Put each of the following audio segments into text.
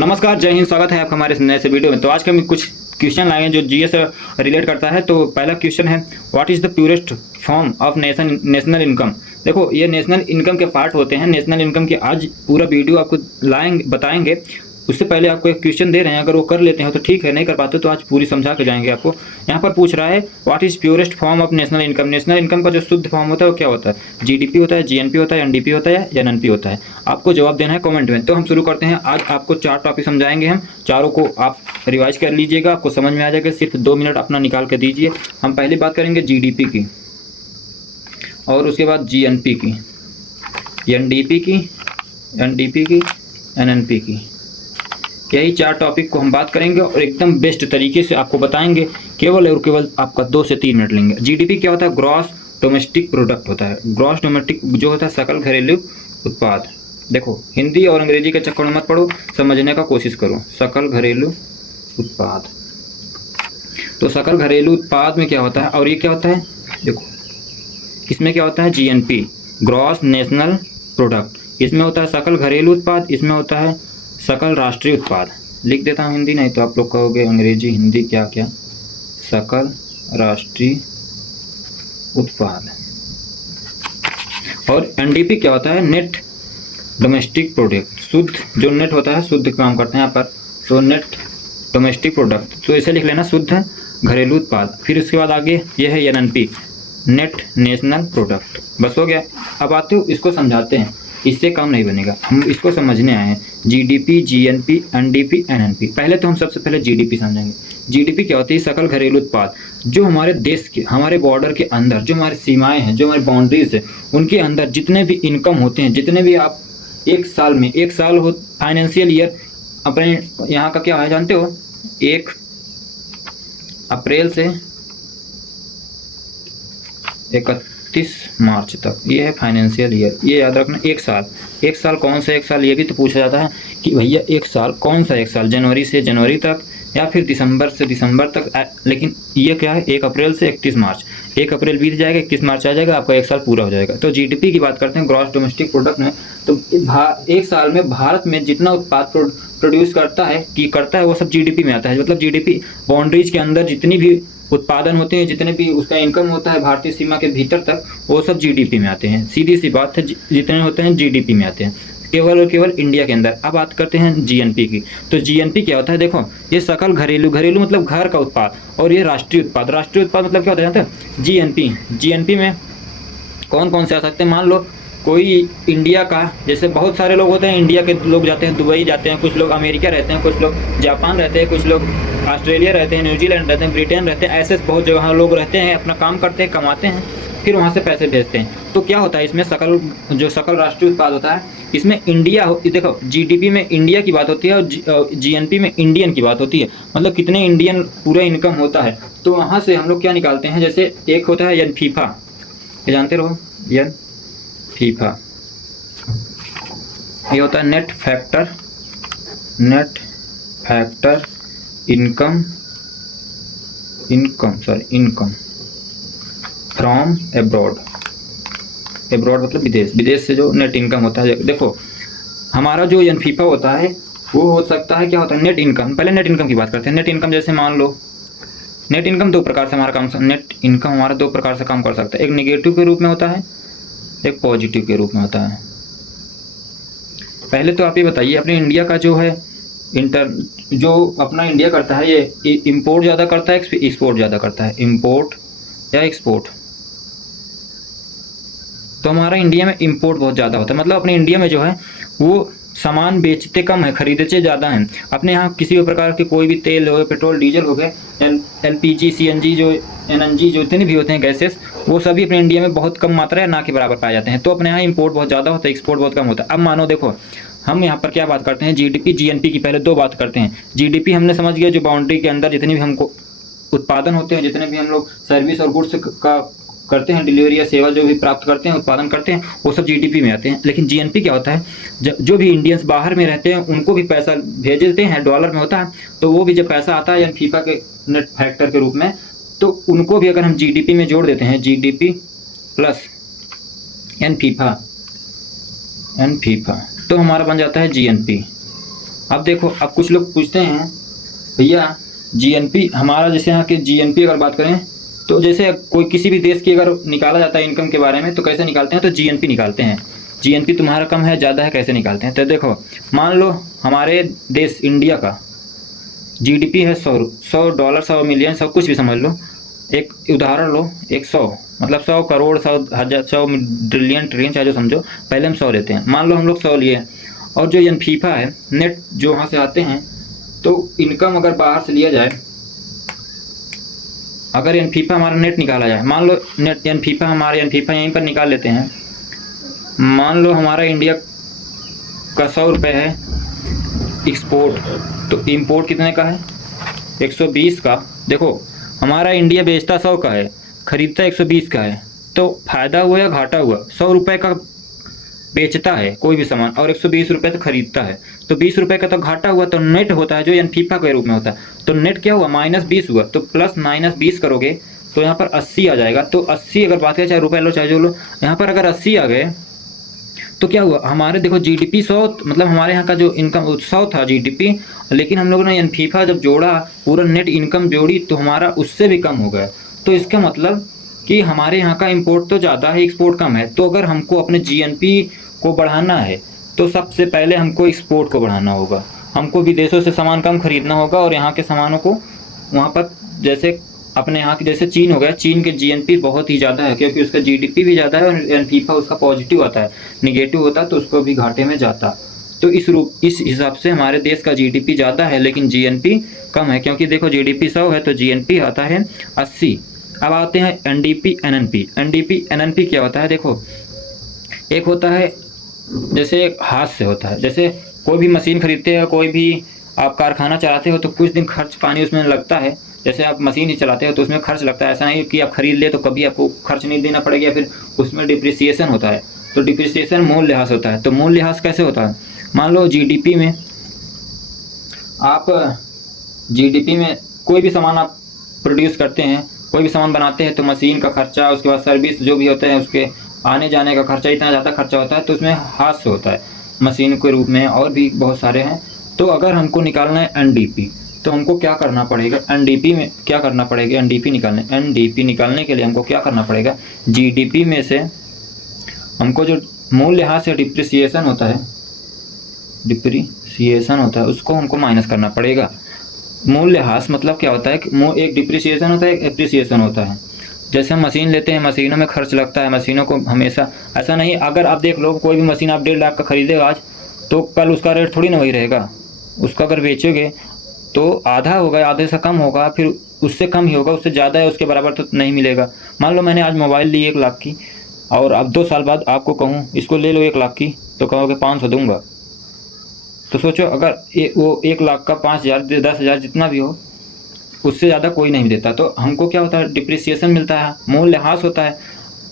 नमस्कार, जय हिंद। स्वागत है आपका हमारे इस नए से वीडियो में। तो आज के हम कुछ क्वेश्चन लाए हैं जो जीए से रिलेट करता है। तो पहला क्वेश्चन है, what is the purest form of national income. देखो, ये नेशनल इनकम के पार्ट होते हैं। नेशनल इनकम की आज पूरा वीडियो आपको लाएंगे, बताएंगे। उससे पहले आपको एक क्वेश्चन दे रहे हैं, अगर वो कर लेते हैं तो ठीक है, नहीं कर पाते तो आज पूरी समझा के जाएंगे आपको। यहाँ पर पूछ रहा है what is purest form of national income. National income का जो शुद्ध फॉर्म होता है वो क्या होता है? जीडीपी होता है, जीएनपी होता है, एनडीपी होता है या एनएनपी होता है? आपको जवाब देना है कमेंट में। तो हम शुरू करते हैं। आज आपको 4 टॉपिक समझाएंगे हम। चारों को आप रिवाइज कर लीजिएगा, आपको समझ में आ जाएगा। सिर्फ 2 मिनट अपना निकाल के दीजिए। हम पहली बात करेंगे जीडीपी की, और उसके बाद जीएनपी की, एनडीपी की, एनडीपी की, एनएनपी की। यही 4 टॉपिक को हम बात करेंगे और एकदम बेस्ट तरीके से आपको बताएंगे। केवल और केवल आपका 2 से 3 मिनट लेंगे। जीडीपी क्या होता है? ग्रॉस डोमेस्टिक प्रोडक्ट होता है। ग्रॉस डोमेस्टिक जो होता है सकल घरेलू उत्पाद। देखो, हिंदी और अंग्रेजी के चक्कर में मत पड़ो, समझने का कोशिश करो। सकल घरेलू उत्पाद, तो सकल घरेलू उत्पाद में क्या होता है और ये क्या होता है? देखो, इसमें क्या होता है? GNP, gross national product. इसमें होता है सकल घरेलू उत्पाद, इसमें होता है सकल राष्ट्रीय उत्पाद। लिख देता हूँ हिंदी, नहीं तो आप लोग कहोगे अंग्रेजी हिंदी क्या क्या। सकल राष्ट्रीय उत्पाद। और एनडीपी क्या होता है? Net domestic product. शुद्ध जो नेट होता है, शुद्ध काम करते हैं यहाँ पर, तो नेट डोमेस्टिक प्रोडक्ट। तो इसे लिख लेना शुद्ध घरेलू उत्पाद। फिर उसके बाद आगे ये है एनएनपी, नेट नेशनल प्रोडक्ट। बस हो गया। अब आते हो, इसको समझाते हैं। इससे काम नहीं बनेगा, हम इसको समझने आए हैं। GDP, GNP, NDP, NNP. पहले तो हम सबसे पहले जीडीपी समझेंगे। जीडीपी क्या होती है? सकल घरेलू उत्पाद। जो हमारे देश के, हमारे बॉर्डर के अंदर, जो हमारी सीमाएं हैं, जो हमारी बाउंड्रीज है, उनके अंदर जितने भी इनकम होते हैं, जितने भी आप एक साल में, एक साल हो फाइनेंशियल ईयर अपने यहाँ का क्या है जानते हो? 1 अप्रैल से 31 मार्च तक, ये है फाइनेंशियल ईयर। ये याद रखना। एक साल कौन सा एक साल, ये भी तो पूछा जाता है कि भैया एक साल कौन सा एक साल, जनवरी से जनवरी तक या फिर दिसंबर से दिसंबर तक। लेकिन ये क्या है? 1 अप्रैल से 31 मार्च। 1 अप्रैल बीत जाएगा, 31 मार्च आ जाएगा, आपका एक साल पूरा हो जाएगा। तो जीडीपी की बात करते हैं, ग्रॉस डोमेस्टिक प्रोडक्ट में। तो एक साल में भारत में जितना उत्पाद प्रोड्यूस करता है वो सब जीडीपी में आता है। मतलब जीडीपी बाउंड्रीज के अंदर जितनी भी उत्पादन होते हैं, जितने भी उसका इनकम होता है भारतीय सीमा के भीतर तक, वो सब जीडीपी में आते हैं। सीधी सी बात है, जितने होते हैं जीडीपी में आते हैं, केवल और केवल इंडिया के अंदर। अब बात करते हैं जीएनपी की। तो जीएनपी क्या होता है? देखो, ये सकल घरेलू, घरेलू मतलब घर का उत्पाद, और ये राष्ट्रीय उत्पाद। राष्ट्रीय उत्पाद मतलब क्या होता है जानते हैं? जीएनपी। जीएनपी में कौन कौन से आ सकते हैं? मान लो कोई इंडिया का, जैसे बहुत सारे लोग होते हैं, इंडिया के लोग जाते हैं दुबई जाते हैं, कुछ लोग अमेरिका रहते हैं, कुछ लोग जापान रहते हैं, कुछ लोग ऑस्ट्रेलिया रहते हैं, न्यूजीलैंड रहते हैं, ब्रिटेन रहते हैं। ऐसे बहुत जगह लोग रहते हैं, अपना काम करते हैं, कमाते हैं, फिर वहाँ से पैसे भेजते हैं। तो क्या होता है इसमें? सकल राष्ट्रीय उत्पाद होता है, इसमें इंडिया देखो, जीडीपी में इंडिया की बात होती है और जीएनपी में इंडियन की बात होती है। मतलब कितने इंडियन पूरा इनकम होता है। तो वहाँ से हम लोग क्या निकालते हैं? जैसे एक होता है यन फीफा, ये जानते रहो, यन फीफा। ये होता है net factor income from abroad. Abroad मतलब विदेश, विदेश से जो नेट इनकम होता है। देखो, हमारा जो एनफीफा होता है वो हो सकता है, क्या होता है? Net income. पहले नेट इनकम की बात करते हैं। नेट इनकम जैसे मान लो, नेट इनकम 2 प्रकार से हमारा काम, नेट इनकम हमारा 2 प्रकार से काम कर सकता है। एक निगेटिव के रूप में होता है, एक पॉजिटिव के रूप में होता है। पहले तो आप ये बताइए, अपने इंडिया का जो है जो अपना इंडिया करता है, ये इंपोर्ट ज़्यादा करता है, एक्सपोर्ट ज़्यादा करता है? इंपोर्ट या एक्सपोर्ट? तो हमारा इंडिया में इंपोर्ट बहुत ज़्यादा होता है। मतलब अपने इंडिया में जो है वो सामान बेचते कम है, खरीदते ज़्यादा हैं। अपने यहाँ किसी भी प्रकार के कोई भी तेल हो गए, पेट्रोल डीजल हो गए, एलपीजी, सीएनजी, जो एनएनजी, जो जितने भी होते हैं गैसेस, वो सभी अपने इंडिया में बहुत कम मात्रा है, ना के बराबर पाए जाते हैं। तो अपने यहाँ इंपोर्ट बहुत ज़्यादा होता है, एक्सपोर्ट बहुत कम होता है। अब मानो देखो, हम यहाँ पर क्या बात करते हैं? जीडीपी, जीएनपी की पहले 2 बात करते हैं। जीडीपी हमने समझ गया, जो बाउंड्री के अंदर जितने भी हमको उत्पादन होते हैं, जितने भी हम लोग सर्विस और गुड्स का करते हैं, डिलीवरी या सेवा जो भी प्राप्त करते हैं, उत्पादन करते हैं, वो सब जीडीपी में आते हैं। लेकिन जीएनपी क्या होता है? जो भी इंडियंस बाहर में रहते हैं उनको भी पैसा भेज देते हैं, डॉलर में होता है। तो वो भी जब पैसा आता है, यानी फीफा के नेट फैक्टर के रूप में, तो उनको भी अगर हम जीडीपी में जोड़ देते हैं, जीडीपी प्लस एन फीफा, तो हमारा बन जाता है जीएनपी। अब देखो, अब कुछ लोग पूछते हैं भैया जीएनपी हमारा, जैसे यहाँ के जीएनपी अगर बात करें तो जैसे कोई किसी भी देश की अगर निकाला जाता है इनकम के बारे में तो कैसे निकालते हैं, तो जीएनपी निकालते हैं। जीएनपी तुम्हारा कम है ज़्यादा है कैसे निकालते हैं, तो देखो मान लो हमारे देश इंडिया का जीडीपी है 100 डॉलर, 100 मिलियन, सब कुछ भी समझ लो। एक उदाहरण लो, 100 मतलब 100 करोड़, 100 ट्रिलियन, चाहे जो समझो, पहले हम 100 लेते हैं। मान लो हम लोग 100 लिए, और जो एनफीफा है नेट जो वहाँ से आते हैं, तो इनकम अगर बाहर से लिया जाए, अगर एनफीफा हमारा नेट निकाला जाए, मान लो नेट एनफीफा हमारे एनफीफा यहीं पर निकाल लेते हैं। मान लो हमारा इंडिया का 100 रुपये है एक्सपोर्ट, तो इंपोर्ट कितने का है 120 का। देखो हमारा इंडिया बेचता 100 का है, खरीदता 120 का है, तो फ़ायदा हुआ या घाटा हुआ। 100 रुपये का बेचता है कोई भी सामान और 120 रुपये तो खरीदता है, तो 20 रुपये का तो घाटा हुआ। तो नेट होता है जो एनफीफा के रूप में होता है, तो नेट क्या हुआ -20 हुआ, तो प्लस -20 करोगे तो यहाँ पर 80 आ जाएगा। तो 80 अगर बात करें, चाहे रुपये लो चाहे जो लो, यहाँ पर अगर 80 आ गए तो क्या हुआ हमारे, देखो जीडीपी 100, मतलब हमारे यहाँ का जो इनकम 100 था जीडीपी, लेकिन हम लोगों ने एनफीफा जब जोड़ा, पूरा नेट इनकम जोड़ी, तो हमारा उससे भी कम हो गया। तो इसका मतलब कि हमारे यहाँ का इंपोर्ट तो ज़्यादा है, एक्सपोर्ट कम है। तो अगर हमको अपने जीएनपी को बढ़ाना है तो सबसे पहले हमको एक्सपोर्ट को बढ़ाना होगा, हमको विदेशों से सामान कम खरीदना होगा और यहाँ के सामानों को वहाँ पर, जैसे अपने यहाँ के जैसे चीन हो गया, चीन के जीएनपी बहुत ही ज़्यादा है क्योंकि उसका जीडीपी भी ज़्यादा है और एनफीफा उसका पॉजिटिव आता है, निगेटिव होता तो उसको भी घाटे में जाता। तो इस हिसाब से हमारे देश का जीडीपी ज़्यादा है लेकिन जीएनपी कम है, क्योंकि देखो जीडीपी 100 है तो जीएनपी आता है 80। अब आते हैं एनडीपी एनएनपी। एनडीपी एनएनपी क्या होता है, देखो एक होता है जैसे हाथ से होता है, जैसे कोई भी मशीन खरीदते हो, कोई भी आप कारखाना चलाते हो तो कुछ दिन खर्च पानी उसमें लगता है। जैसे आप मशीन ही चलाते हो तो उसमें खर्च लगता है, ऐसा नहीं कि आप खरीद ले तो कभी आपको खर्च नहीं देना पड़ेगा, या फिर उसमें डिप्रिसिएशन होता है। तो डिप्रिसिएशन मूल्यह्रास होता है। तो मूल्यह्रास कैसे होता है, मान लो जीडीपी में आप जीडीपी में कोई भी सामान आप प्रोड्यूस करते हैं, कोई भी सामान बनाते हैं, तो मशीन का खर्चा, उसके बाद सर्विस जो भी होते हैं उसके आने जाने का खर्चा, इतना ज़्यादा खर्चा होता है, तो उसमें हाथ से होता है मशीन के रूप में, और भी बहुत सारे हैं। तो अगर हमको निकालना है एनडीपी तो हमको क्या करना पड़ेगा, एनडीपी में क्या करना पड़ेगा, एनडीपी निकालने के लिए हमको क्या करना पड़ेगा, जीडीपी में से हमको जो मूल्यह्रास या डिप्रिसिएशन होता है उसको हमको माइनस करना पड़ेगा। मूल्यह्रास मतलब क्या होता है कि एक डिप्रिसिएशन होता है, एक एप्रिसिएशन होता है। जैसे हम मशीन लेते हैं, मशीनों में खर्च लगता है, मशीनों को हमेशा ऐसा नहीं, अगर आप देख लो कोई भी मशीन आप 1.5 लाख का खरीदे आज, तो कल उसका रेट थोड़ी ना वही रहेगा। उसका अगर बेचोगे तो आधा होगा, आधे से कम होगा, फिर उससे कम ही होगा, उससे ज़्यादा है उसके बराबर तो नहीं मिलेगा। मान लो मैंने आज मोबाइल ली 1 लाख की, और अब 2 साल बाद आपको कहूँ इसको ले लो 1 लाख की, तो कहोगे 500 दूंगा। तो सोचो अगर वो 1 लाख का 5,000 10,000 जितना भी हो, उससे ज़्यादा कोई नहीं देता। तो हमको क्या होता है, डिप्रिसिएशन मिलता है, मूल्यह्रास होता है।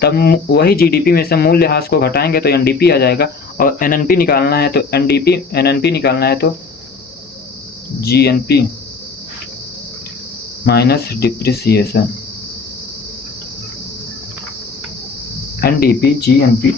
तब वही जीडीपी में से मूल्यह्रास को घटाएंगे तो एनडीपी आ जाएगा। और एनएनपी निकालना है तो एनएनपी निकालना है तो GNP minus depreciation, NDP GNP